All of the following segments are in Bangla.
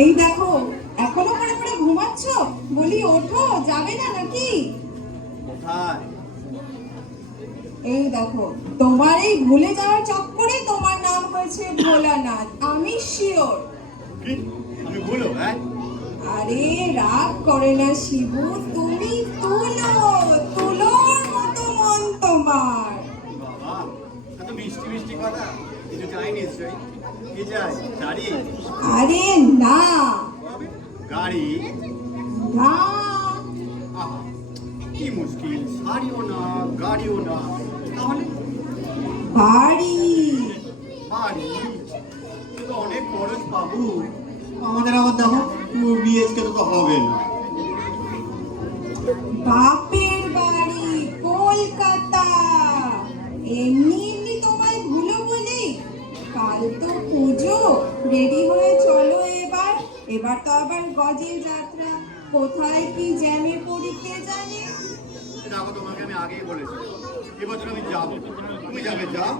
এই দেখো, এখনো করে করে ঘুমাচ্ছ? বলি ওঠো, যাবে না নাকি? কোথায়? এই দেখো, তোমার এই ভুলে যাওয়ার চক্করে তোমার নাম হয়েছে ভোলানাথ, আমি শিওর। কি? আমি ভুলো? হ্যাঁ, আরে রাগ করে না শিবু, তুমি তুলোর মতো মন তোমার। বাবা, এত মিষ্টি মিষ্টি কথা। কিছু চাই নিশ্চয়ই। কি চাই? শাড়ি? আরে না গাড়ি? না, আহা, কি মুশকিল, শাড়িও না গাড়িও না, তাহলে বাড়ি। বাড়ি তো অনেক খরচ পাবো। আমাদের আবার দেখো বিএসকে তো হবে না। বাপের বাড়ি কলকাতা। এমনি এমনি তোমায় ভুলো বলি? কাল তো পুজো, রেডি হয়ে চলো এবার। এবার তো আবার গজের যাত্রা, কোথায় কি জ্যামে পড়িতে জানে। দেখো, তোমাকে আমি আগেই বলেছি এবছর আমি যাবো। তুমি যাবে, যাও,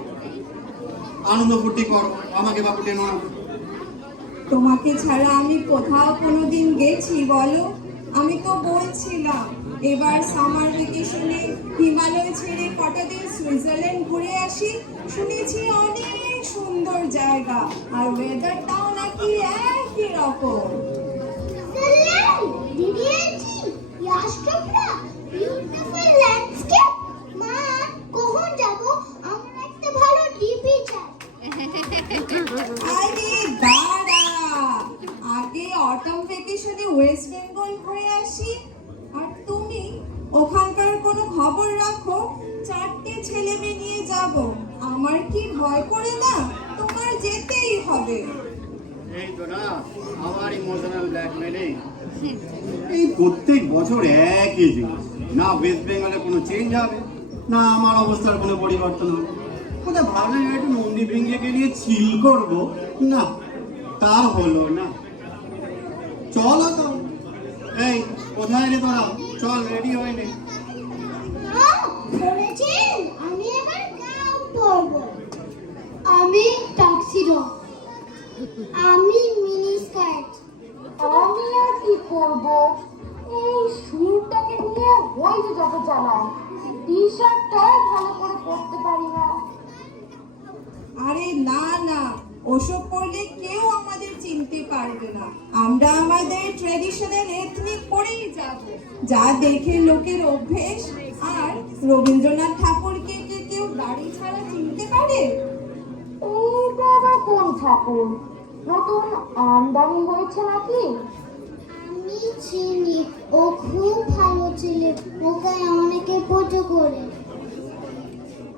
আনন্দ ফুর্তি করো, আমাকে বাবু টেনো না। তোমাকে ছাড়া আমি কোথাও কোনোদিন গেছি বলো? আমি তো বলছিলাম এবার সামার ভ্যাকেশনে হিমালয় ছেড়ে কটা দিন সুইজারল্যান্ড ঘুরে আসি। শুনেছি অনেক সুন্দর জায়গা, আর ওয়েদারটাও নাকি একই রকম। Did Yashkapra, beautiful landscape. মা, কখন যাব? আমার একটা ভালো ডিপি চাই। আরে দাঁড়া, আগে অটাম ভ্যাকেশনে ওয়েস্ট বেঙ্গল ঘুরে আসি। আর তুমি ওখানকার কোনো খবর রাখো, 4টে ছেলে মেয়ে নিয়ে যাব। আমার কি ভয় করে না? তোমার যেতেই হবে। এই তো না আমার ইমোশনাল ব্ল্যাকমেলিং। এই প্রত্যেক বছর একই জিনিস, না ওয়েস্ট বেঙ্গলে কোনো চেঞ্জ হবে, না আমার অবস্থার কোনো পরিবর্তন হবে। কোথায় ভাবলাম একটু নন্দী ভেঙে নিয়ে চিল করবো, না তার হলো না। চলো তো, এই কোথায় রে তোরা? চল, রেডি হয়ে নে। মা, শুনেছেন? আমি এবার গাউন পরবো। আমি টাক্সিডো। আমি মিনি স্কার্ট। আমি আর কি করব? এই শুরুটাকে নিয়ে হয়ে যত জ্বালায়। টি শার্টটা ভালো করে পরতে পারি না। আরে না না, ওসব পড়লে কেউ আমাদের চিনতে পারবে না। আমরা আমাদের ট্রেডিশনাল এথনিক পরেই যাব, যা দেখে লোকের অভ্যেস। আর রবীন্দ্রনাথ ঠাকুরকে কেউ দাড়ি ছাড়া চিনতে পারে? এইটা আবার কোন ঠাকুর? নতুন আমদানি হয়েছে নাকি? আমি চিনি, ও খুব ভালো ছেলে, ওকে অনেকে ফটো করে।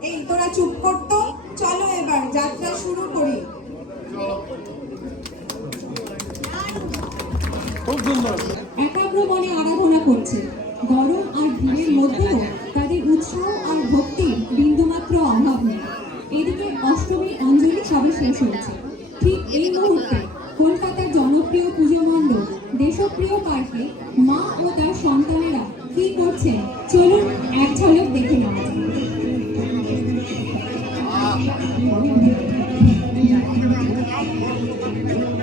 এই তোরা চুপ করতো, চলো এবার যাত্রা শুরু করি। একাগ্র মনে আরাধনা করছে। গরম আর ভিড়ের মধ্যেও তাদের উৎসাহ আর ভক্তির বিন্দুমাত্র অভাব নেই। এদিকে অষ্টমী অঞ্জলি সবে শেষ হয়েছে। ঠিক এই মুহূর্তে কলকাতার জনপ্রিয় পুজো মণ্ডপ দেশপ্রিয় পার্কে মা ও তার সন্তানেরা কি করছেন চলুন এক ঝলক দেখে নেওয়া যাক।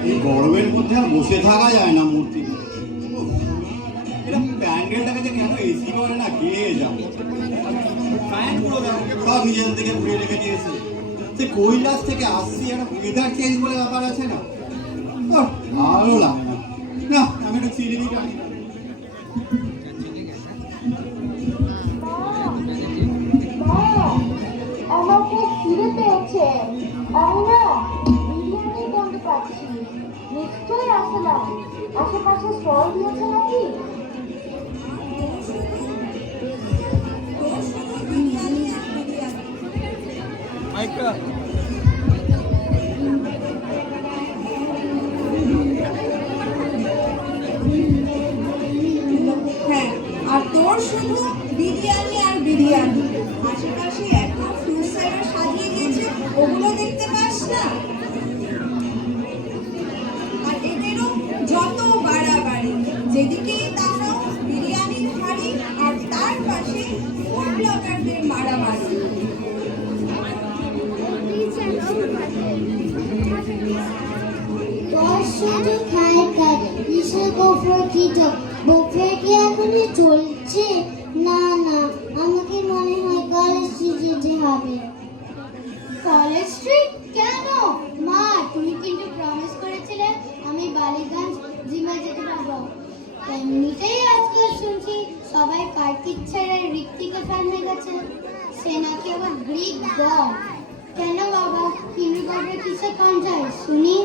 এই গরমের মধ্যে আর বসে থাকা যায় না মূর্তি। এটা প্যান্ডেলটাকে যে কেন এসি করে না কে জানে। ফ্যান পুরো সব নিজেদের থেকে ঘুরে রেখে দিয়েছে। সে কৈলাস থেকে আসছি, একটা ওয়েদার চেঞ্জ বলে ব্যাপার আছে না, ভালো লাগে না। না আমি একটু চিলিমি টানি। আমার খুব খিদে পেয়েছে। আমি না বিরিয়ানি গন্ধ পাচ্ছি। নিশ্চয়ই আসলাম। আশেপাশে স্টল দিয়েছে নাকি? হ্যাঁ, আর তোর শুধু বিরিয়ানি আর বিরিয়ানি। আশেপাশে এত ফ্রুট স্যালাড সাজিয়ে দিয়েছে, ওগুলো দেখতে পাস না? আর এদেরও যত বাড়াবাড়ি, যেদিকেই তাকাও বিরিয়ানির হাড়ি, আর তার পাশে ফুড ব্লগারদের মারামারি। শুধু খায় সে গোফর কি গোফর কি এখনই চলছে? না না, আমাকে মনে হয় কলেজ স্ট্রিট যেতে হবে। কলেজ স্ট্রিট কেন? মা, তুমি কিন্তু প্রমিস করেছিলে আমি বালিগঞ্জ জিমে যেতে পারবো। এমনিতেই আজকাল শুনছি সবাই কার্তিক ছেড়ে ঋত্বিকের ফ্যান হয়ে গেছে। সে নাকি আবার গ্রিক গড। কেন বাবা, হিন্দু গডের কিসে কম যায় শুনি?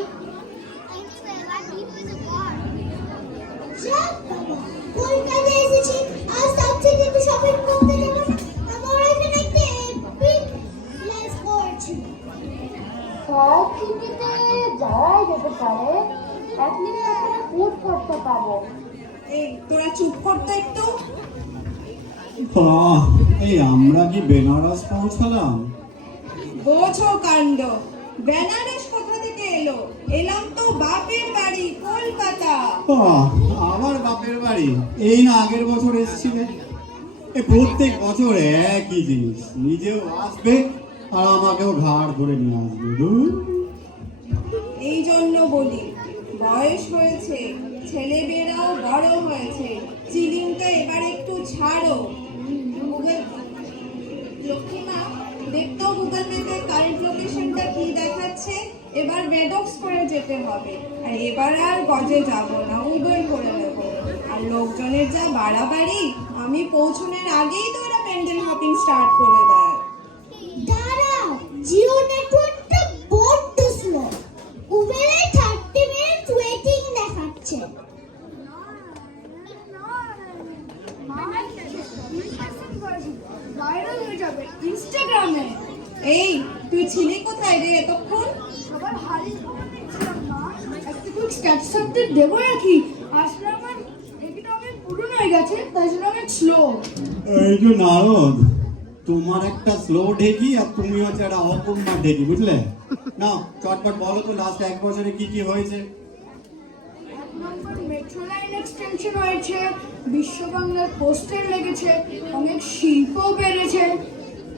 কলকাতায় এসেছি, আজ সবচেয়ে একটু শপিং করতে যাবো। আমার এখানে একটা এপিক প্লেস করছি। সাউথ সিটিতে যাওয়াই যেতে পারে, অ্যাটলিস্ট ওখানে ফুড করতে পারবো। এই তোরা চুপ করতো একটু। এই আমরা কি বেনারস পৌঁছালাম? বোঝো কাণ্ড, বেনারস কোথা থেকে এলো? এলাম তো বাপের বাড়ি কলকাতা। আমার বাপের বাড়ি? এই না আগের বছর এসেছিলে। প্রত্যেক বছর একই জিনিস, নিজেও আসবে আর আমাকেও ঘাড় ধরে নিয়ে আসবে। এই জন্য বলি, বয়স হয়েছে, ছেলে মেয়েরাও বড় হয়েছে, চিলিংটা এবার একটু ছাড়ো। গুগল লক্ষ্মীমা, দেখতো গুগল ম্যাপে কারেন্ট লোকেশনটা কি দেখাচ্ছে। এবার রেডক্স করে যেতে হবে, আর এবার আর গজে যাব না, উবের করে নেব। আর লোকজনের যা বাড়াবাড়ি, আমি পৌঁছানোর আগেই তো ওরা প্যান্ডেল হপিং স্টার্ট করে দেয়। দাঁড়াও, জিও নেটওয়ার্কটা বড্ড স্লো। উবেরে 30 মিনিট ওয়েটিং দেখাচ্ছে। ভাইরাল হয়ে যাবে ইনস্টাগ্রামে। এই তুই ছিলি কোথায় রে এতক্ষণ? সবার হারিয়ে খবর দেখছিলাম না, একটা কুইক স্ট্যাটাস আপডেট দেবো নাকি? আসলে আমার এটা অনেক পুরনো হয়ে গেছে, তাই জন্য অনেক স্লো। এই যে নারদ, তোমার একটা স্লো ঢেকি আর তুমি হচ্ছে একটা অপূর্ণা ঢেকি, বুঝলে? না চটপট বলো তো লাস্ট এক বছরে কি কি হয়েছে? এক নম্বর, মেট্রো লাইন এক্সটেনশন হয়েছে, বিশ্ব বাংলার পোস্টার লেগেছে, অনেক শিল্পও বেড়েছে।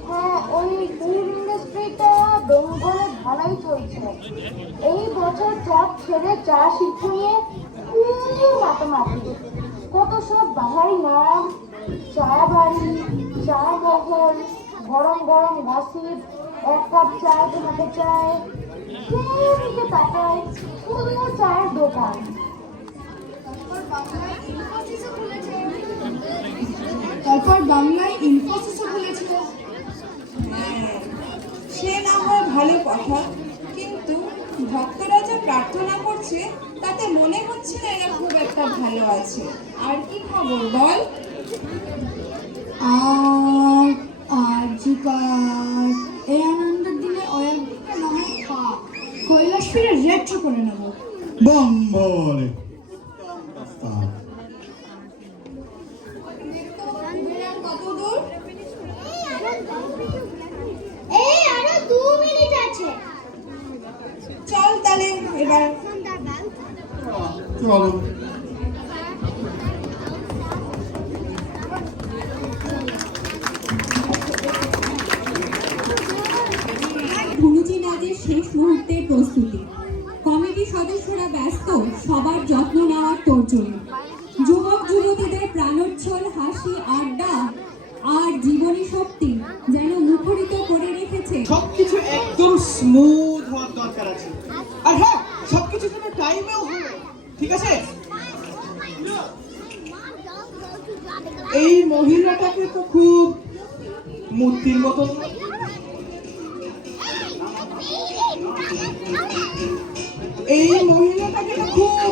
হ্যাঁ, ওই ফিল্ম ইন্ডাস্ট্রিটা বেঙ্গলে ভালোই চলছে। এই বছর জব ছেড়ে চা শিল্প নিয়ে খুব মাতামাতি। কত সব বাহারি নাম, চা বাড়ি, চা মহল, গরম গরম গসিপ, এক কাপ চায় তোমাকে চায়, সেদিকে তাকায় শুধু চায়ের দোকান। তারপর বাংলায় ইনফোসিসও খুলেছে। হ্যাঁ, সে না হয় ভালো কথা, কিন্তু ভক্তরা যা প্রার্থনা করছে তাতে মনে হচ্ছে না এরা খুব একটা ভালো আছে। আর কি খবর বল? আর জিকার এই আনন্দের দিনে অয়ারটা না হয় থাক, কৈলাস ফিরে রেট্রো করে নেবো। বম্বরে কত দূর? এই আরো 2 মিনিট আছে। চল তাহলে এবার। চলো। ধুনুচি নাচের শেষ মুহূর্তের প্রস্তুতি। কমিটির সদস্যরা ব্যস্ত সবার যত্ন নেওয়ার তোড়জোড়ে। যুবক যুবতীদের প্রাণোচ্ছল হাসি, আড্ডা আর জীবনী শক্তি যেন মুখরিত করে রেখেছে। সবকিছু একদম স্মুথ হওয়ার দরকার আছে। আর হ্যাঁ, সবকিছু যেন টাইমেও হলো, ঠিক আছে? এই মহিলাটাকে তো খুব মূর্তির মতো, এই মহিলাটাকে তো খুব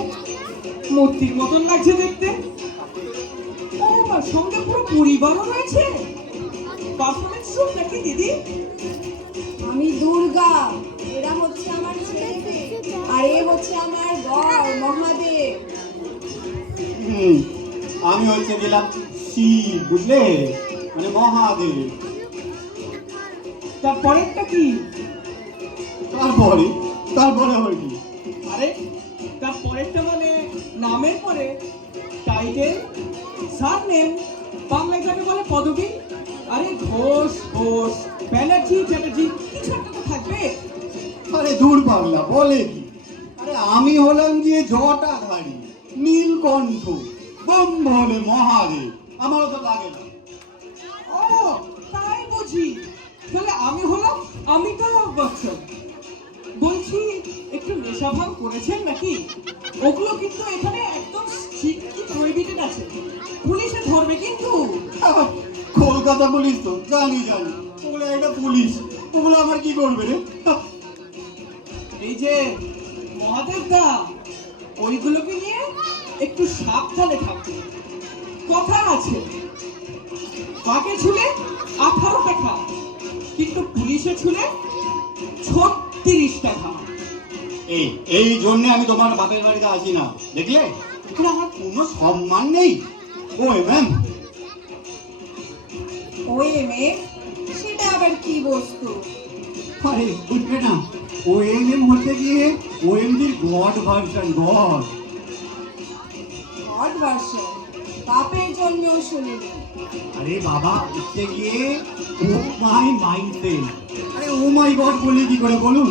মূর্তির মতন লাগছে দেখতে। আমার সঙ্গে পুরো পরিবারও রয়েছে। পারফরমেন্স শুট নাকি দিদি? আমি দুর্গা, এরা হচ্ছে আমার ছেলে মেয়ে, আর এ হচ্ছে আমার বর মহাদেব। আমি হচ্ছে গেলাম শিব, বুঝলে, মানে মহাদেব। তারপরেরটা কি? তারপরে আবার কি? আরে তারপরেরটা মানে নামের পরে টাইটেল, সারনেম, বাংলায় যাকে বলে পদবী। আরে ঘোষ ঘোষ, ব্যানার্জি চ্যাটার্জি, কিছু একটা তো থাকবে। আরে দূর পাগলা, বলে কি? আরে আমি হলাম গিয়ে জটাধারী, নীলকণ্ঠ, বম বলে মহাদেব, আমারও তো লাগে না। ও তাই বুঝি, তাহলে আমি হলাম অমিতাভ বচ্চন। বলছি একটু নেশা ভাঙ করেছেন নাকি? ওগুলো কিন্তু এখানে একদম স্ট্রিক্টলি প্রহিবিটেড আছে, পুলিশে ধরবে কিন্তু। আবার কলকাতা পুলিশ তো জানি জানি, ওগুলো একটা পুলিশ, ওগুলো আমার কি করবে রে? এই যে মহাদেব দা, ওইগুলোকে নিয়ে একটু সাবধানে থাকবে। কথা আছে, কাকে ছুলে 18 টাকা, কিন্তু পুলিশে ছুলে 36 টাকা। এই জন্য আমি তোমার বাপের বাড়িতে আসি না, দেখলে? এখানে আমার কোনো সম্মান নেই। ও ম্যাম, OMF সেটা আবার কি বস্তু? আরে বুঝবে না, OMM বলতে গিয়ে OMDর god version, god. Hot version বাপের জন্যও শুনিনি। আরে বাবা, উঠতে গিয়ে ও মাই মাইন্ডসেট। আরে ও মাই গড বলি কি করে বলুন?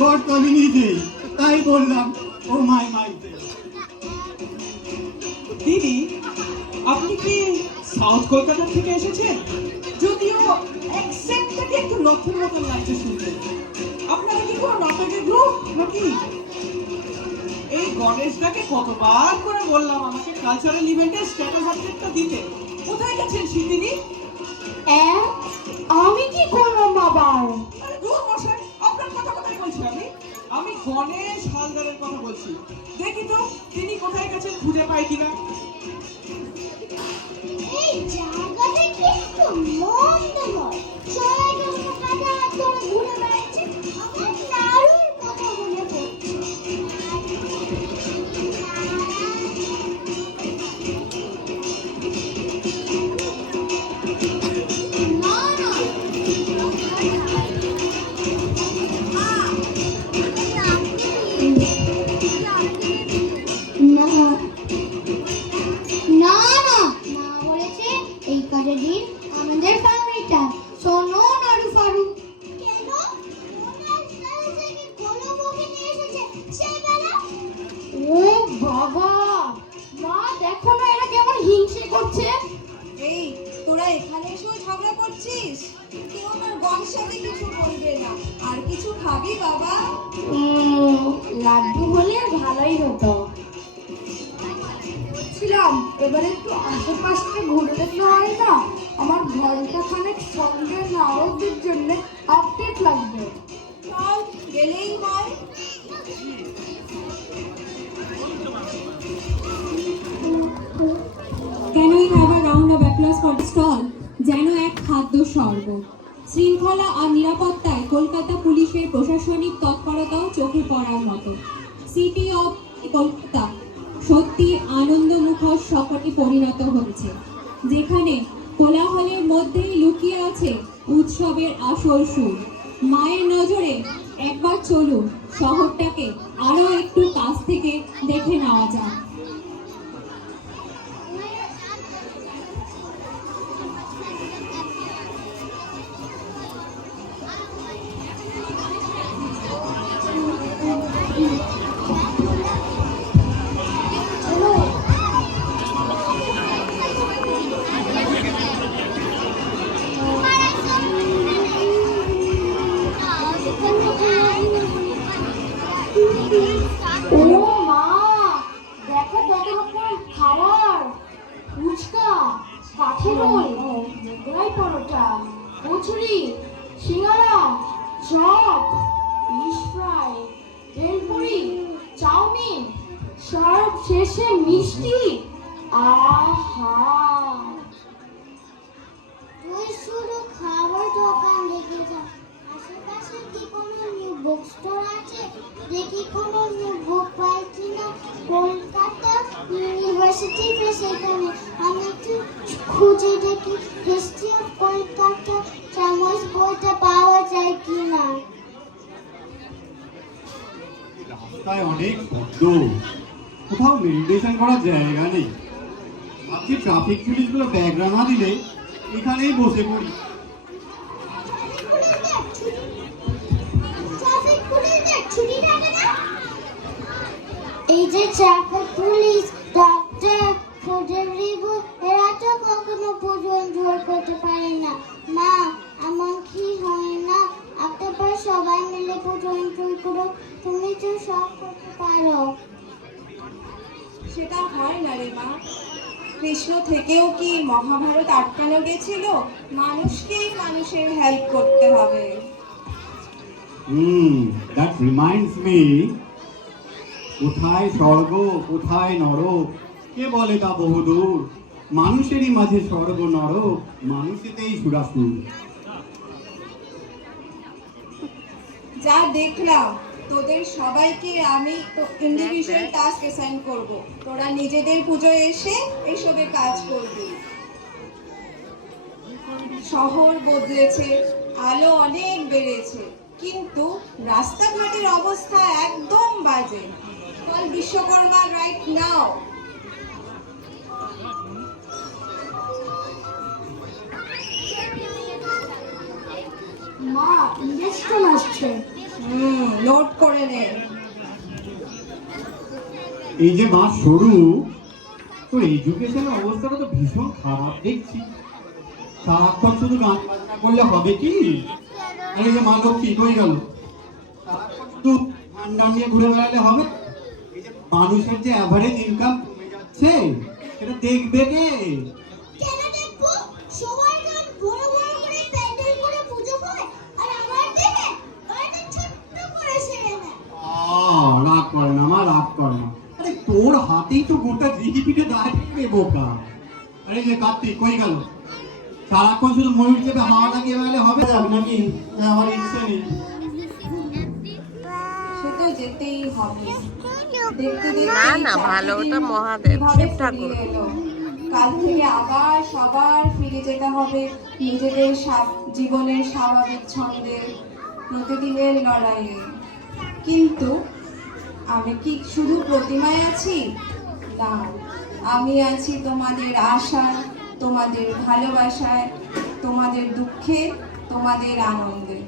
গড তো আমি নিজেই, তাই বললাম ও মাই মাইন্ডসেট। দিদি, আপনি কি সাউথ কলকাতা থেকে এসেছেন? যদিও অ্যাকসেন্টটাকে একটু নতুন মতন লাগছে শুনতে। আপনারা কি কোনো নাটকের গ্রুপ নাকি? এই গণেশদাকে কতবার করে বললাম আমাকে কালচারাল ইভেন্টের স্ট্যাটাস আপডেটটা দিতে, কোথায় গেছেন শিল্পীনি? আমি কি করলাম আবার? আরে দূর মশাই, আপনার কথা কোথায় বলছি আমি গণেশ হালদারের কথা বলছি। দেখি তো তিনি কোথায় গেছেন, খুঁজে পাই কিনা। এই জায়গাটা কিন্তু মন্দ নয়, সবাই কেমন হাতে হাত ধরে ঘুরে বেড়াচ্ছে। আমার নাড়ুর কথা মনে পড়ছে। না না না না বলেছে এই কাজের দিন আমাদের ফ্যামিলিটা শোনো নাড়ু ফারু। কেন? ও বাবা, মা দেখো না এরা কেমন হিংসে করছে। এই তোরা এখানে এসেও ঝগড়া করছিস? কেউ আমার বংশাতে কিছু বলবে না। আর কিছু খাবি বাবা? লাড্ডু হলে ভালোই হতো। ছিলাম এবার একটু আশেপাশে ঘুরে দেখলে হয় না? আমার ঘন্টা খানেক সঙ্গে নারদের জন্য আপডেট লাগবে। চল গেলেই হয়। Can we have a round of applause for the stall? যেন এক খাদ্য স্বর্গ। শৃঙ্খলা আর নিরাপত্তায় কলকাতা পুলিশের প্রশাসনিক তৎপরতাও চোখে পড়ার মতো। সিটি অফ কলকাতা সত্যি আনন্দমুখর শহরে পরিণত হয়েছে, যেখানে কোলাহলের মধ্যেই লুকিয়ে আছে উৎসবের আসল সুর। মায়ের নজরে একবার চলুন শহরটাকে আরো একটু কাছ থেকে দেখে নেওয়া যাক। ও মা, দেখো কত রকম খাবার, fuchka, kathi roll, Mughlai paratha, kachori, singara, chop, fish fry, bhelpuri, chowmein, সব শেষে মিষ্টি। আহা, তুই শুধু খাবার দোকান দেখে যা, আশেপাশে কি কোনো নিউ বুক স্টোর আছে? দেখি কোনো নিউ বুক পাই কিনা। কলকাতা ইউনিভার্সিটি প্রেস, এখানে আমি একটু খুঁজে দেখি হিস্ট্রি অফ কলকাতা চামচ বইটা পাওয়া যায় কিনা। রাস্তায় অনেক শব্দ, কোথাও মেডিটেশন করার জায়গা নেই। ভাবছি ট্রাফিক পুলিশগুলো ব্যাগরা না দিলে এখানেই বসে পড়ি। এই যে ট্রাফিক পুলিশ ডক্টর ফুডেরিবু এরা তো কখনো পুজোর ঝোল করতে পারে না। মা, এমন কি হয় না? একটাবার সবাই মিলে পুজোর ঝোল করো, তুমি তো সব করতে পারো। সেটা হয় না রে মা। কৃষ্ণ থেকেও কি মহাভারত আটকানো গেছিল? মানুষকেই মানুষের হেল্প করতে হবে। দ্যাট রিমাইন্ডস মি, কোথায় স্বর্গ কোথায় নরক কে বলে তা বহুদূর, মানুষেরই মাঝে স্বর্গ নরক, মানুষেতেই সুরাসুর। যা দেখলাম, তোদের সবাইকে আমি তো ইন্ডিভিজুয়াল টাস্ক অ্যাসাইন করব। তোরা নিজেদের পুজোয় এসে এসবে কাজ করবি। শহর বদলেছে, আলো অনেক বেড়েছে, কিন্তু রাস্তাঘাটের অবস্থা একদম বাজে। Call Vishwakarma right now. মা, ইঞ্জেকশন আসছে। নোট করে নে। এই যে মা সরু, তোর এডুকেশনের অবস্থাটা তো ভীষণ খারাপ দেখছি। সারাক্ষণ শুধু গান বাজনা করলে হবে কি? আরে যে মা লক্ষ্মী কই গেল? সারাক্ষণ শুধু ঠান্ডা নিয়ে ঘুরে বেড়ালে হবে? এই যে মানুষের যে অ্যাভারেজ ইনকাম কমে যাচ্ছে, সেটা দেখবে কে? কেন দেখবো? সবাই গান বড় বড় করে প্যান্ডেল করে পুজো হয়, আর আমার দেখে ওরা তো ছোট্ট করে সেরে নেয়। রাগ করে না মা, রাগ করে না। আরে তোর হাতেই তো গোটা জিডিপিটা দাঁড়িয়ে বোকা। আরে যে কার্তিক কই গেল? সারাক্ষণ শুধু ময়ূর চেপে হাওয়া লাগিয়ে বেড়ালে হবে যাবে নাকি? আমার ইচ্ছে নেই। সে তো যেতেই হবে। দেখতে দেখতে না, না, ভালো, ওটা মহাদেব, শিব ঠাকুর। কাল থেকে আবার সবার ফিরে যেতে হবে নিজেদের জীবনের স্বাভাবিক ছন্দে, প্রতিদিনের লড়াইয়ে। কিন্তু আমি কি শুধু প্রতিমায় আছি? না, আমি আছি তোমাদের আশায়, তোমাদের ভালোবাসায়, তোমাদের দুঃখে, তোমাদের আনন্দে।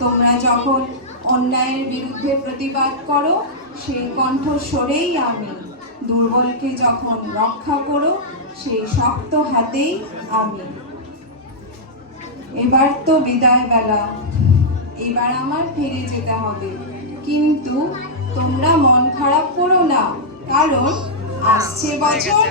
তোমরা যখন অন্যায়ের বিরুদ্ধে প্রতিবাদ করো, সেই কণ্ঠস্বরেই আমি। দুর্বলকে যখন রক্ষা করো, সেই শক্ত হাতেই আমি। এবার তো বিদায় বেলা, এবার আমার ফিরে যেতে হবে। কিন্তু তোমরা মন খারাপ করো না, কারণ আসছে বছর